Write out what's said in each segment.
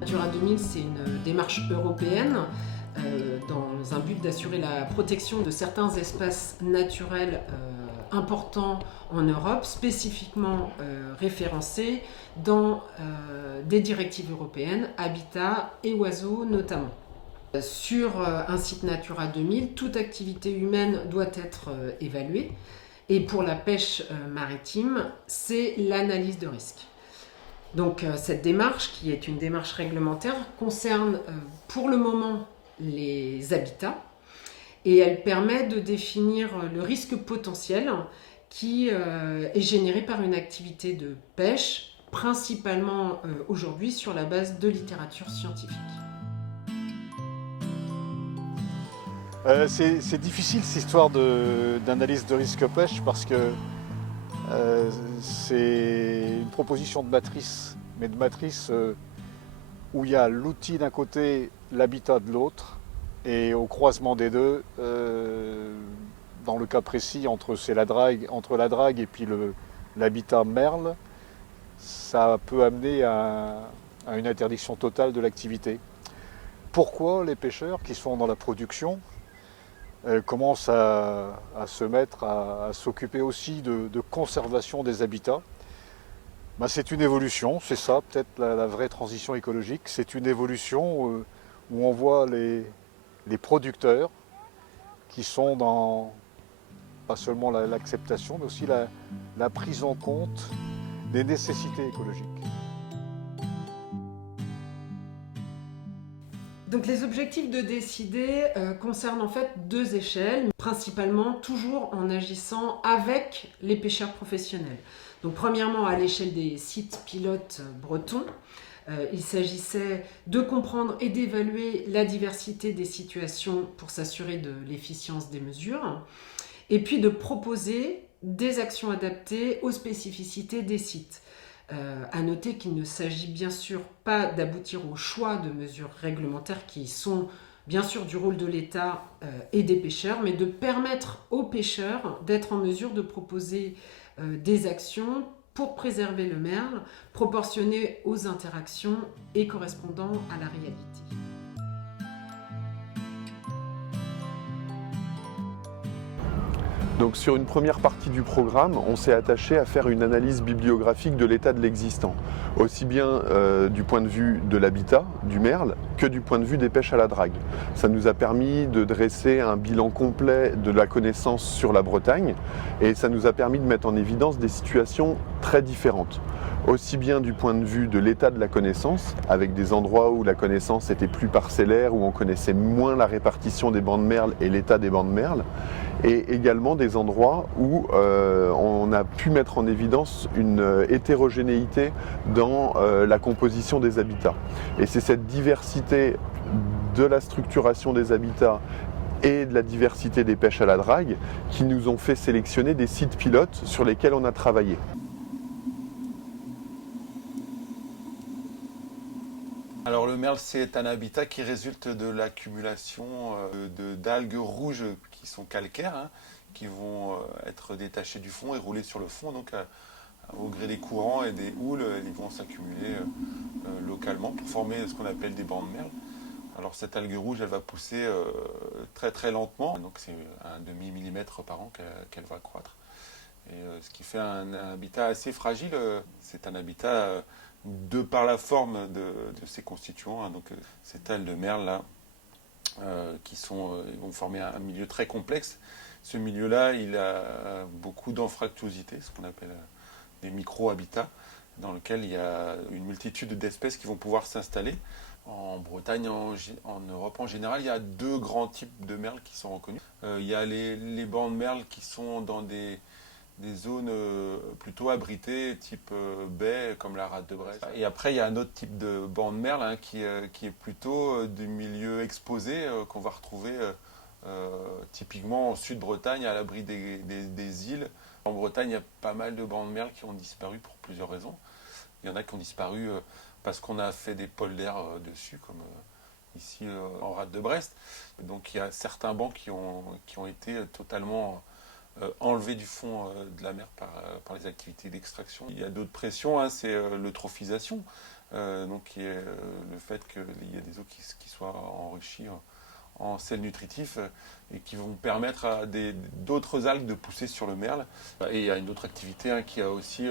Natura 2000, c'est une démarche européenne dans un but d'assurer la protection de certains espaces naturels importants en Europe, spécifiquement référencés dans des directives européennes, habitat et oiseaux notamment. Sur un site Natura 2000, toute activité humaine doit être évaluée. Et pour la pêche maritime, c'est l'analyse de risque. Donc cette démarche, qui est une démarche réglementaire, concerne pour le moment les habitats et elle permet de définir le risque potentiel qui est généré par une activité de pêche, principalement aujourd'hui sur la base de littérature scientifique. C'est difficile cette histoire d'analyse de risque pêche parce que c'est une proposition de matrice, mais de matrice où il y a l'outil d'un côté, l'habitat de l'autre, et au croisement des deux, dans le cas précis entre la drague et puis l'habitat merle, ça peut amener à une interdiction totale de l'activité. Pourquoi les pêcheurs qui sont dans la production commencent à se mettre à s'occuper aussi de conservation des habitats? Ben, c'est une évolution, c'est ça peut-être la vraie transition écologique. C'est une évolution où on voit les producteurs qui sont dans pas seulement l'acceptation, mais aussi la prise en compte des nécessités écologiques. Donc les objectifs de décider concernent en fait deux échelles, principalement toujours en agissant avec les pêcheurs professionnels. Donc premièrement à l'échelle des sites pilotes bretons, il s'agissait de comprendre et d'évaluer la diversité des situations pour s'assurer de l'efficience des mesures, et puis de proposer des actions adaptées aux spécificités des sites. À noter qu'il ne s'agit bien sûr pas d'aboutir au choix de mesures réglementaires qui sont bien sûr du rôle de l'État et des pêcheurs, mais de permettre aux pêcheurs d'être en mesure de proposer des actions pour préserver le merle, proportionnées aux interactions et correspondant à la réalité. Donc sur une première partie du programme, on s'est attaché à faire une analyse bibliographique de l'état de l'existant, aussi bien du point de vue de l'habitat, du merle, que du point de vue des pêches à la drague. Ça nous a permis de dresser un bilan complet de la connaissance sur la Bretagne et ça nous a permis de mettre en évidence des situations très différentes. Aussi bien du point de vue de l'état de la connaissance, avec des endroits où la connaissance était plus parcellaire, où on connaissait moins la répartition des bancs de merle et l'état des bancs de merle, et également des endroits où on a pu mettre en évidence une hétérogénéité dans la composition des habitats. Et c'est cette diversité de la structuration des habitats et de la diversité des pêches à la drague qui nous ont fait sélectionner des sites pilotes sur lesquels on a travaillé. Alors le merle, c'est un habitat qui résulte de l'accumulation d'algues rouges qui sont calcaires, hein, qui vont être détachées du fond et rouler sur le fond. Donc au gré des courants et des houles, ils vont s'accumuler localement pour former ce qu'on appelle des bancs de merle. Alors cette algue rouge, elle va pousser très très lentement, donc c'est un demi-millimètre par an qu'elle va croître. Et ce qui fait un habitat assez fragile. C'est un habitat de par la forme de ses constituants, hein, donc ces tales de merle là, ils vont former un milieu très complexe. Ce milieu-là, il a beaucoup d'anfractuosité, ce qu'on appelle des micro-habitats, dans lequel il y a une multitude d'espèces qui vont pouvoir s'installer. En Bretagne, en Europe en général, il y a deux grands types de merles qui sont reconnus. Il y a les bancs de merle qui sont dans des zones plutôt abritées, type baie, comme la rade de Brest. Et après, il y a un autre type de banc de merle hein, qui est plutôt du milieu exposé, qu'on va retrouver typiquement en Sud-Bretagne, à l'abri des îles. En Bretagne, il y a pas mal de bancs de merle qui ont disparu pour plusieurs raisons. Il y en a qui ont disparu parce qu'on a fait des polders dessus, comme ici en rade de Brest. Donc il y a certains bancs qui ont été totalement enlevés du fond de la mer par les activités d'extraction. Il y a d'autres pressions, hein, c'est l'eutrophisation, donc qui est le fait qu'il y a des eaux qui soient enrichies en sels nutritifs et qui vont permettre à d'autres algues de pousser sur le merle. Et il y a une autre activité, hein, qui a aussi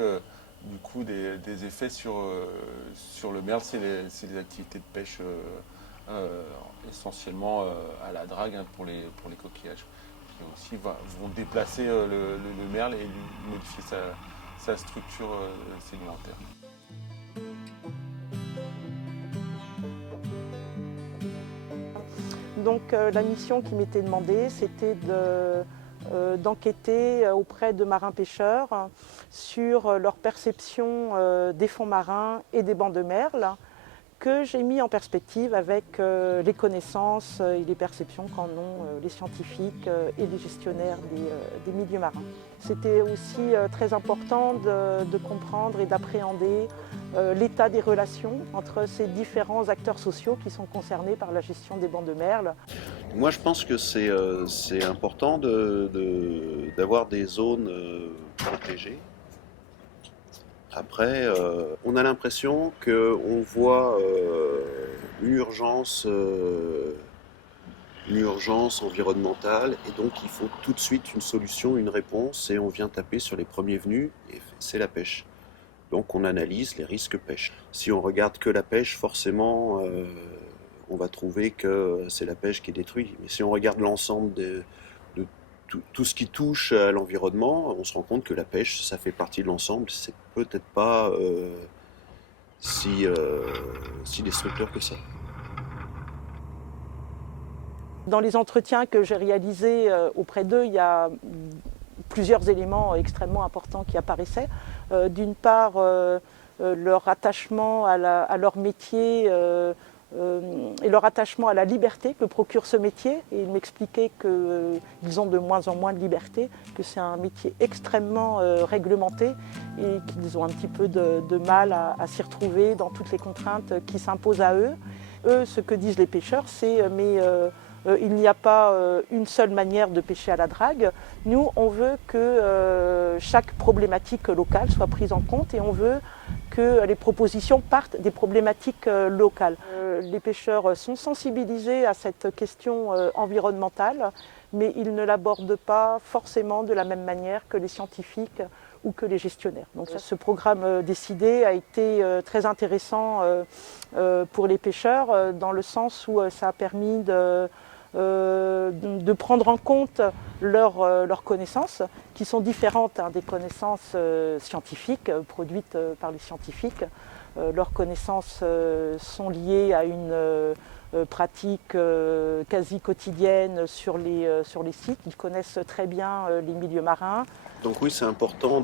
du coup des effets sur le merle, c'est les activités de pêche essentiellement à la drague, hein, pour les coquillages, qui aussi vont déplacer le merle et lui modifier sa structure sédimentaire. Donc la mission qui m'était demandée, c'était d'enquêter auprès de marins-pêcheurs sur leur perception des fonds marins et des bancs de merle, que j'ai mis en perspective avec les connaissances et les perceptions qu'en ont les scientifiques et les gestionnaires des milieux marins. C'était aussi très important de comprendre et d'appréhender l'état des relations entre ces différents acteurs sociaux qui sont concernés par la gestion des bancs de merle. Moi, je pense que c'est important d'avoir des zones protégées. Après, on a l'impression qu'on voit une urgence environnementale, et donc il faut tout de suite une solution, une réponse, et on vient taper sur les premiers venus, et c'est la pêche. Donc on analyse les risques pêche. Si on regarde que la pêche, forcément, on va trouver que c'est la pêche qui est détruite. Mais si on regarde l'ensemble de tout ce qui touche à l'environnement, on se rend compte que la pêche, ça fait partie de l'ensemble. C'est peut-être pas si destructeur que ça. Dans les entretiens que j'ai réalisés auprès d'eux, il y a plusieurs éléments extrêmement importants qui apparaissaient. D'une part, leur attachement à leur métier et leur attachement à la liberté que procure ce métier. Et ils m'expliquaient qu'ils ont de moins en moins de liberté, que c'est un métier extrêmement réglementé et qu'ils ont un petit peu de mal à s'y retrouver dans toutes les contraintes qui s'imposent à eux. Eux, ce que disent les pêcheurs, c'est il n'y a pas une seule manière de pêcher à la drague. Nous, on veut que chaque problématique locale soit prise en compte et on veut que les propositions partent des problématiques locales. Les pêcheurs sont sensibilisés à cette question environnementale, mais ils ne l'abordent pas forcément de la même manière que les scientifiques ou que les gestionnaires. Donc ce programme décidé a été très intéressant pour les pêcheurs dans le sens où ça a permis de prendre en compte leurs connaissances, qui sont différentes des connaissances scientifiques produites par les scientifiques. Leurs connaissances sont liées à une pratique quasi quotidienne sur les sites. Ils connaissent très bien les milieux marins. Donc oui, c'est important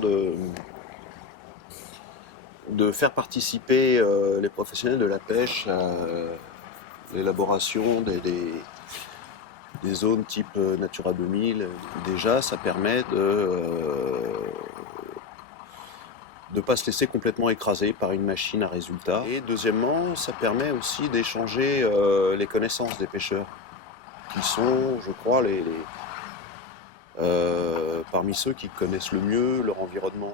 de faire participer les professionnels de la pêche à l'élaboration des zones type Natura 2000. Déjà, ça permet de ne pas se laisser complètement écraser par une machine à résultat. Et deuxièmement, ça permet aussi d'échanger les connaissances des pêcheurs, qui sont, je crois, parmi ceux qui connaissent le mieux leur environnement.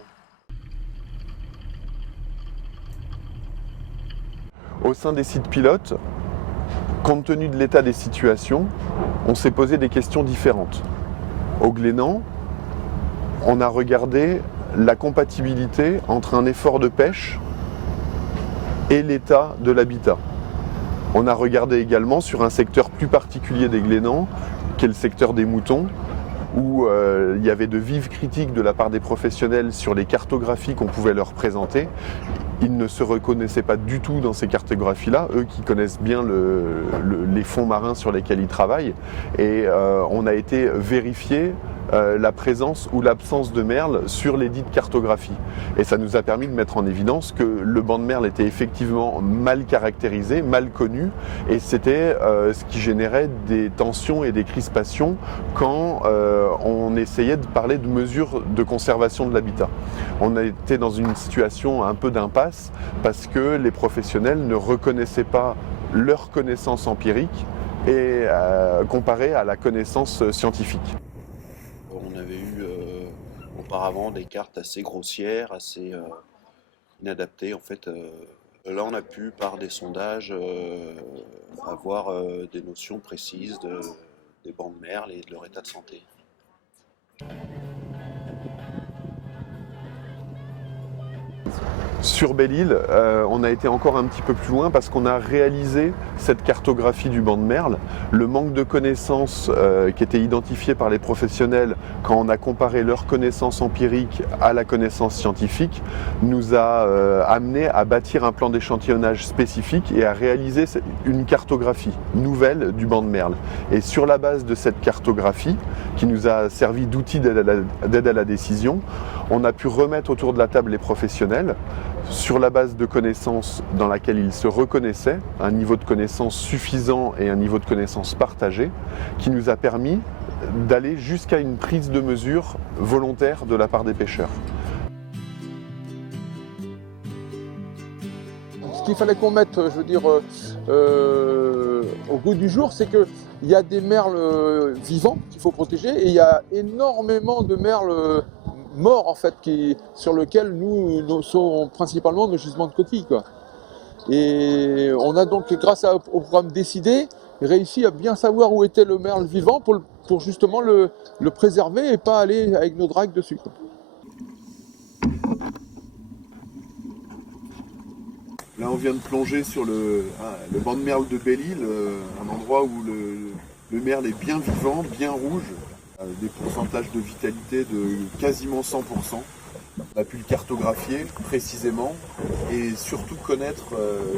Au sein des sites pilotes, compte tenu de l'état des situations, on s'est posé des questions différentes. Au Glénan, on a regardé la compatibilité entre un effort de pêche et l'état de l'habitat. On a regardé également sur un secteur plus particulier des Glénans, qui est le secteur des moutons, où il y avait de vives critiques de la part des professionnels sur les cartographies qu'on pouvait leur présenter. Ils ne se reconnaissaient pas du tout dans ces cartographies-là, eux qui connaissent bien les fonds marins sur lesquels ils travaillent. Et on a été vérifier la présence ou l'absence de merle sur les dites cartographies. Et ça nous a permis de mettre en évidence que le banc de merle était effectivement mal caractérisé, mal connu, et c'était ce qui générait des tensions et des crispations quand on essayait de parler de mesures de conservation de l'habitat. On a été dans une situation un peu d'impasse parce que les professionnels ne reconnaissaient pas leur connaissance empirique et comparée à la connaissance scientifique. On avait eu auparavant des cartes assez grossières, assez inadaptées. En fait, là, on a pu, par des sondages, avoir des notions précises des bancs de merle et de leur état de santé. Sur Belle-Île, on a été encore un petit peu plus loin parce qu'on a réalisé cette cartographie du banc de merle. Le manque de connaissances qui était identifié par les professionnels quand on a comparé leur connaissance empirique à la connaissance scientifique nous a amené à bâtir un plan d'échantillonnage spécifique et à réaliser une cartographie nouvelle du banc de merle. Et sur la base de cette cartographie, qui nous a servi d'outil d'aide à la décision, on a pu remettre autour de la table les professionnels sur la base de connaissances dans laquelle ils se reconnaissaient, un niveau de connaissance suffisant et un niveau de connaissance partagé, qui nous a permis d'aller jusqu'à une prise de mesure volontaire de la part des pêcheurs. Ce qu'il fallait qu'on mette, je veux dire, au goût du jour, c'est qu'il y a des merles vivants qu'il faut protéger et il y a énormément de merles morts en fait, sur lesquels nous sont principalement nos gisements de coquilles, quoi. Et on a donc, grâce au programme Décider, réussi à bien savoir où était le merle vivant pour justement le préserver et pas aller avec nos dragues dessus, quoi. Là, on vient de plonger sur le banc de merle de Belle-Île, un endroit où le merle est bien vivant, bien rouge, des pourcentages de vitalité de quasiment 100%. On a pu le cartographier précisément et surtout connaître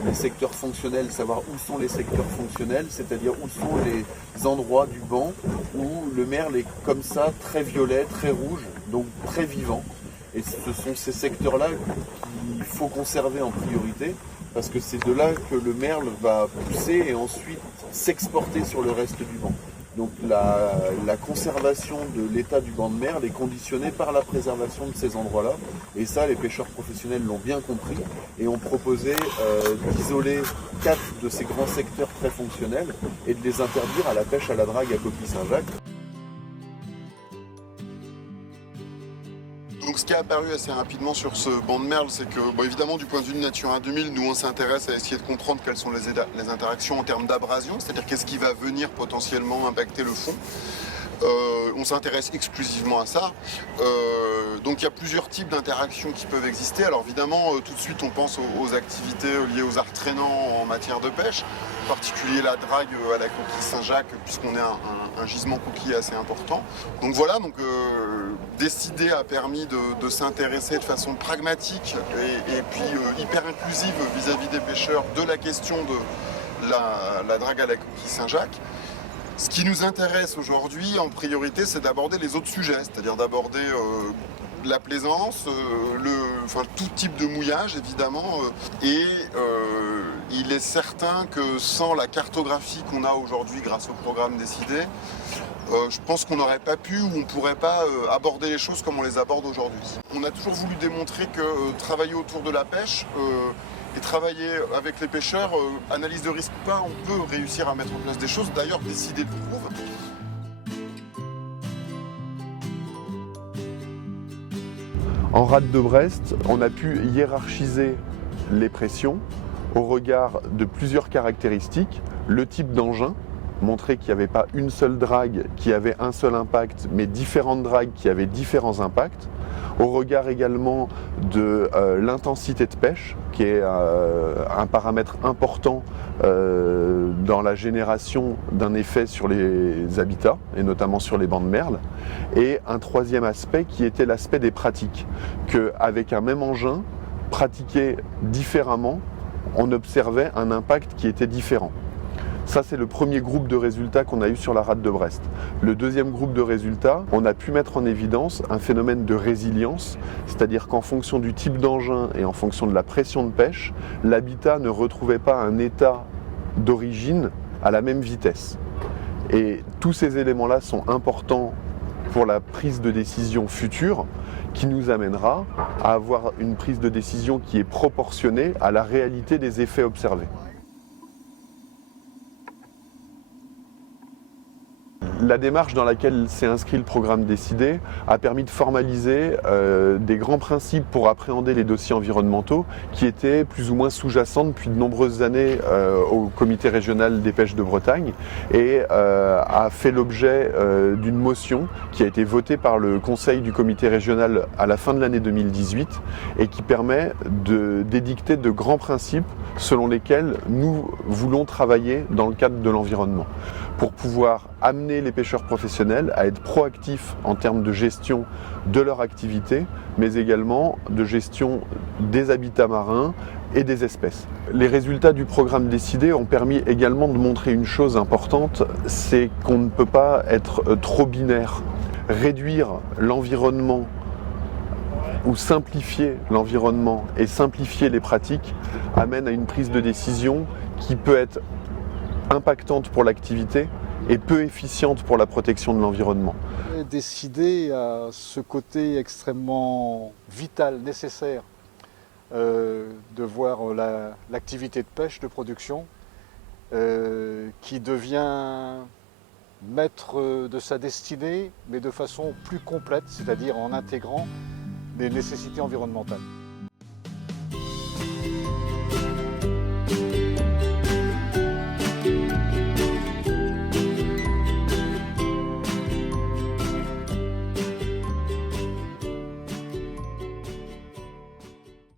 les secteurs fonctionnels, savoir où sont les secteurs fonctionnels, c'est-à-dire où sont les endroits du banc où le merle est comme ça, très violet, très rouge, donc très vivant. Et ce sont ces secteurs-là qu'il faut conserver en priorité parce que c'est de là que le merle va pousser et ensuite s'exporter sur le reste du banc. Donc la conservation de l'état du banc de merle est conditionnée par la préservation de ces endroits-là. Et ça, les pêcheurs professionnels l'ont bien compris et ont proposé d'isoler 4 de ces grands secteurs très fonctionnels et de les interdire à la pêche à la drague à Coquille Saint-Jacques. Donc ce qui est apparu assez rapidement sur ce banc de merle, c'est que, bon, évidemment, du point de vue de Natura 2000, nous on s'intéresse à essayer de comprendre quelles sont les interactions en termes d'abrasion, c'est-à-dire qu'est-ce qui va venir potentiellement impacter le fond. On s'intéresse exclusivement à ça. Donc il y a plusieurs types d'interactions qui peuvent exister. Alors évidemment, tout de suite on pense aux activités liées aux arts traînants en matière de pêche, en particulier la drague à la Coquille Saint-Jacques, puisqu'on est un gisement coquille assez important. Donc voilà, Décider a permis de s'intéresser de façon pragmatique et puis hyper inclusive vis-à-vis des pêcheurs de la question de la drague à la Coquille Saint-Jacques. Ce qui nous intéresse aujourd'hui, en priorité, c'est d'aborder les autres sujets, c'est-à-dire d'aborder la plaisance, tout type de mouillage, évidemment. Il est certain que sans la cartographie qu'on a aujourd'hui grâce au programme Décider, je pense qu'on n'aurait pas pu ou on ne pourrait pas aborder les choses comme on les aborde aujourd'hui. On a toujours voulu démontrer que travailler autour de la pêche et travailler avec les pêcheurs, analyse de risque ou pas, on peut réussir à mettre en place des choses. D'ailleurs, Décider le prouve. En rade de Brest, on a pu hiérarchiser les pressions au regard de plusieurs caractéristiques. Le type d'engin, montrer qu'il n'y avait pas une seule drague qui avait un seul impact, mais différentes dragues qui avaient différents impacts. Au regard également de l'intensité de pêche, qui est un paramètre important dans la génération d'un effet sur les habitats, et notamment sur les bancs de merle. Et un troisième aspect qui était l'aspect des pratiques, qu'avec un même engin, pratiqué différemment, on observait un impact qui était différent. Ça, c'est le premier groupe de résultats qu'on a eu sur la rade de Brest. Le deuxième groupe de résultats, on a pu mettre en évidence un phénomène de résilience, c'est-à-dire qu'en fonction du type d'engin et en fonction de la pression de pêche, l'habitat ne retrouvait pas un état d'origine à la même vitesse. Et tous ces éléments-là sont importants pour la prise de décision future, qui nous amènera à avoir une prise de décision qui est proportionnée à la réalité des effets observés. La démarche dans laquelle s'est inscrit le programme Décider a permis de formaliser des grands principes pour appréhender les dossiers environnementaux qui étaient plus ou moins sous-jacents depuis de nombreuses années au comité régional des pêches de Bretagne et a fait l'objet d'une motion qui a été votée par le conseil du comité régional à la fin de l'année 2018 et qui permet d'édicter de grands principes selon lesquels nous voulons travailler dans le cadre de l'environnement, pour pouvoir amener les pêcheurs professionnels à être proactifs en termes de gestion de leur activité, mais également de gestion des habitats marins et des espèces. Les résultats du programme Décider ont permis également de montrer une chose importante, c'est qu'on ne peut pas être trop binaire. Réduire l'environnement ou simplifier l'environnement et simplifier les pratiques amène à une prise de décision qui peut être impactante pour l'activité et peu efficiente pour la protection de l'environnement. Décider à ce côté extrêmement vital, nécessaire, de voir l'activité de pêche, de production, qui devient maître de sa destinée, mais de façon plus complète, c'est-à-dire en intégrant des nécessités environnementales.